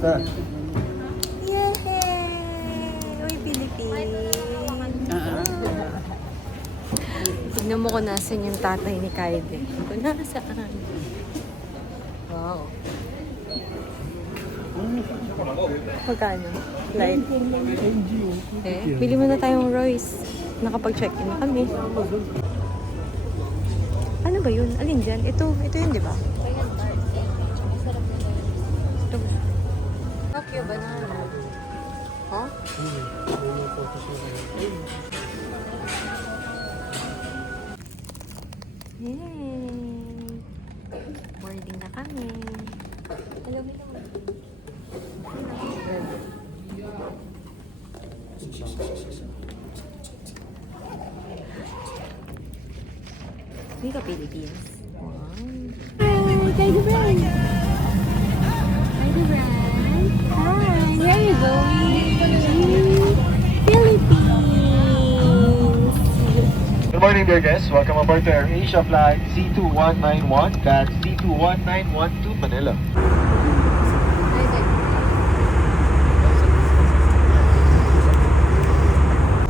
Yay! Uy, Philippines! Tignan mo kung nasan yung tatay ni Kaide. Kung nasaan. Wow. Magkano? Like? Bili mo na tayong Royce. Nakapag-check-in na kami. Ano ba yun? Alin dyan? Ito yun, di ba? Ito. Tokyo banana. Huh? Yay! Boarding na kami. Hello, hello. Dito, Philippines. Wow. Hi, Tiger Brand. Tiger Brand. Hi, where are you going? Philippines. Good morning, dear guests. Welcome aboard to Air Asia Flight C2191. That's C21912 to Manila.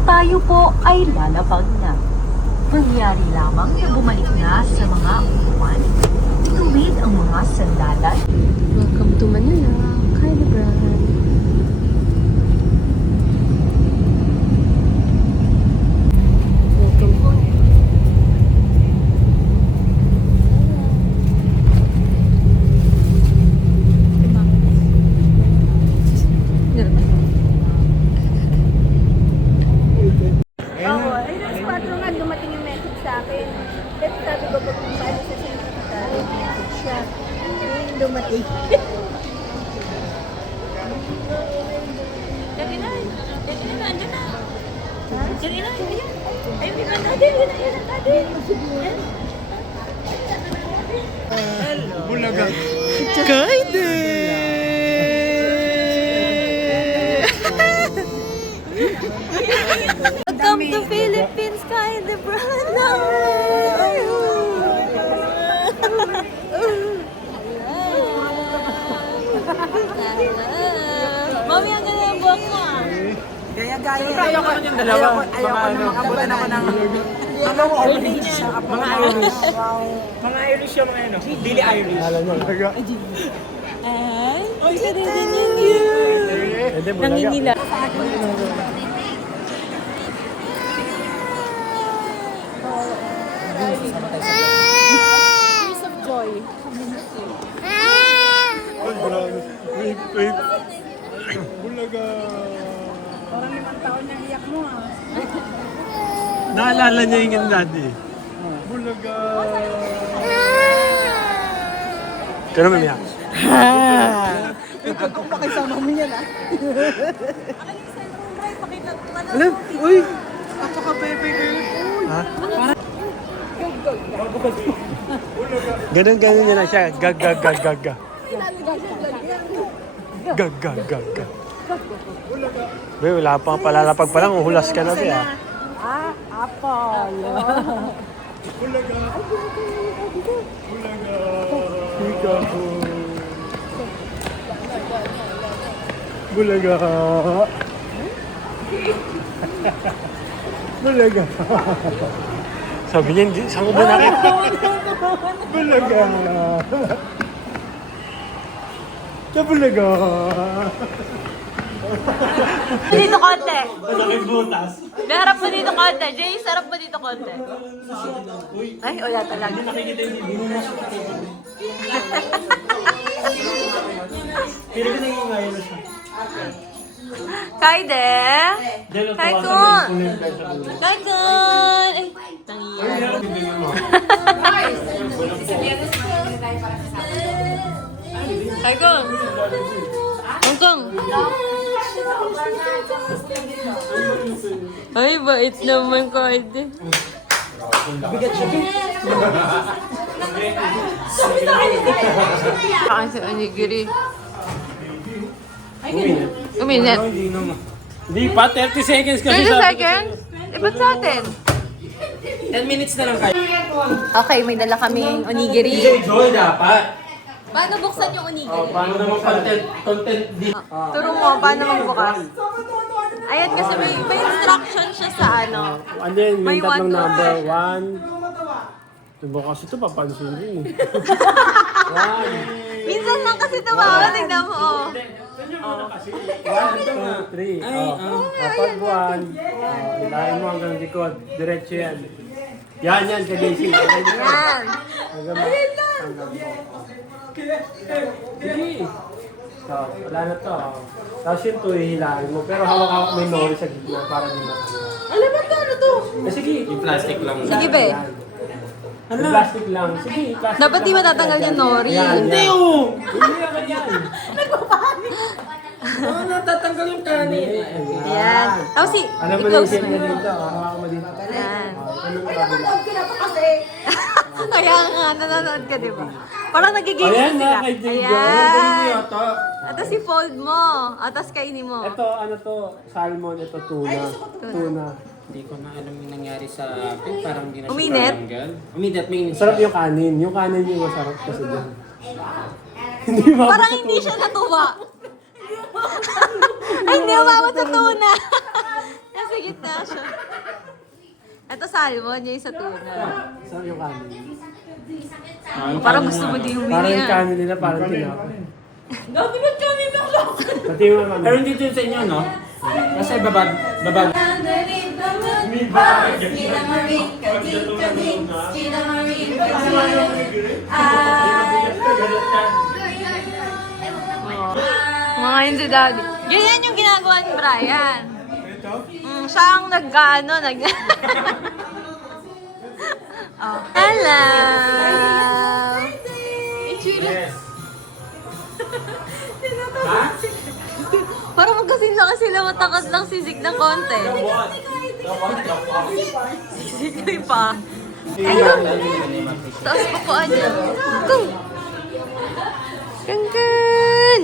Tayo po ay lalabag na. Mangyari lamang na bumalik na sa mga upuan, tuwid ang mga sandalan. Welcome to Manila, Tiger Brand. Welcome home. Oo, ay nasa patro nga dumating yung message sa akin. Kasi sabi ko pag paano sa secretary, message siya. Yung dumating. Jadi na, andyan na. Jadi na, ayan. Ayun, di ba natin? Ayan ang natin. Bulaga. Welcome to Philippines, Kaide Brand. Mami, ang ganda yung buhok mo ah. Gaya-gaya. Ayaw ko yung dalawa. Ayaw ko na makabutan ako ng mga Irish. Mga Irish yung mga ano. Billy Irish. Ay, ang ganda din yun. Nangingila. Tears of joy. Wait. Bulaga. Parang 5 taon nang iyak mo ah. Naalala niya yung dati. Bulaga. Kaya naman niya. Kung pakisama mo yan ah. Ano? Uy! Napaka-pepe kayo. Ha? Ganun niya na siya. Gag. Be, wala pang palalapag pa lang. Uhulas ka na, be, ah. Apple. Bulaga. Bulaga. Sabi niya, hindi, saan ko ba nakita? Bulaga. Bulaga. Dito konti. Malaking butas. Harap mo dito konti. Jace, harap mo dito konti. Ay, wala talaga. Pero ko nangingayon na siya. Kaide? Kaikon! Kaikon! Ay, tangiyan. Kaikon! Hongkong! Ay, bait naman Kaide. Saan sa onigiri? Uminit. Hindi pa, 30 seconds kasi 30 seconds? Eh, ba't sa atin? 10 minutes na lang kayo. Okay, may dala kaming onigiri. Joy dapat. Paano buksan yung unigiri? Paano naman content di? Turo mo, paano magbukas? Ayan kasi may instruction siya sa ano. Ano yun, may May one, tatlong two, number. three. 1. Bukas ito, papansin din eh. 1, Minsan lang kasi tumawa, tignan mo. Oh. 2, 3. Kapag 1, ilahin mo hanggang likod. Diretso yan. Yan, kay Daisy. Yan. Hanggang sige. So, wala na to. Tapos yung 2, hihilahin mo. Pero hawak-hawak may nori sa gitna para di matanggal. Ano ba to? Sige. Yung plastic lang. Sige, be. Yung plastic lang. Sige, plastic Dapat di lang. matatanggal yung nori. Hindi oh! Hindi ako yan. Oo, natatanggal yung kanin. Yan. Tapos Alam mo na yung i-close shape mo. niya dito. Hawak mo dito. Yan. Anong kabila? Kaya nga, nanonood ka, di ba? Parang nagigigil Ayan sila. na, kay Jigga. Ayan. Ito. At tapos i-fold mo. At tapos kainin mo. Ito, ano to? Salmon. Ito, tuna. Tuna. Hindi ko na alam yung nangyari sa akin. Parang hindi na siya Uminit? tinanggal. Uminit, may inis. Sarap yung kanin. Yung kanin yung masarap kasi dyan. Hindi ba? Parang hindi siya natuwa. Ay, hindi umabot sa tuna. Nasa gitna siya. Ito salmon, yung sa tuna. Sarap yung kanin. Parang gusto mo din Parang humili yung ah. kanin nila, parang tinapay. Dati ba't kami nakalok? Pati mo naman. Pero hindi din sa inyo, no? Kasi babag. Mga hindi daddy. Ganyan yung ginagawa ni Brian. Siya ang nag-ano, oh. Hello! Parang magkasin lang sila, matakas lang si Zik ng konti. Si Zik pa. Ayun! Taas pa po niya. Go! Kangkan!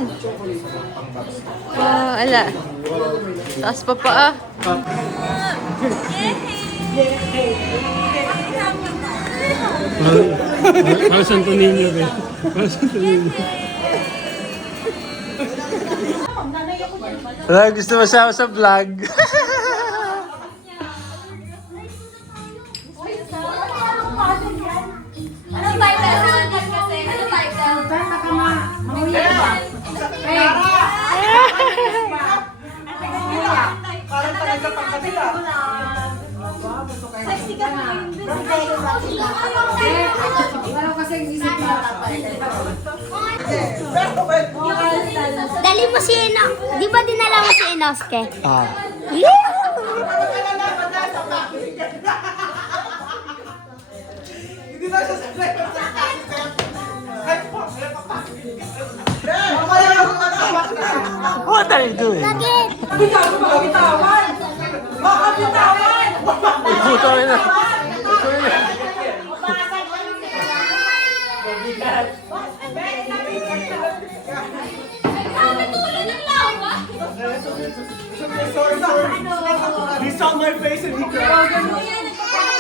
Ala. Taas pa ah. Parang Santo Niño, be. Parang Santo Niño. Wala, gusto mo siya sa vlog. Anong title? Anong title? Dali mo si Eno. Di ba dinala mo si Enoske? Ah. What are you doing? Bakit? Puto na. He saw my face and he cried.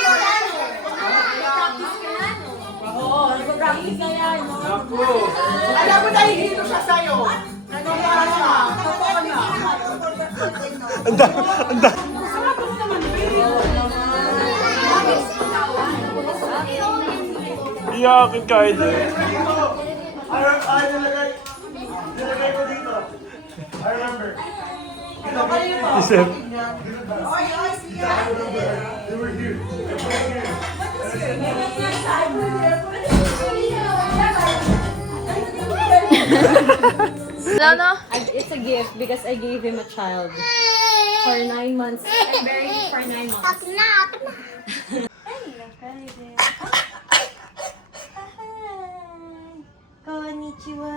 Alam mo, nahihilo siya sa'yo. Nanonood siya. Totoo na. Iyakin ka ito. Nilagay ko dito. I remember. Isip. They were here. No. It's a gift because I gave him a child. For 9 months. I buried him for 9 months. Ak na. Konnichiwa.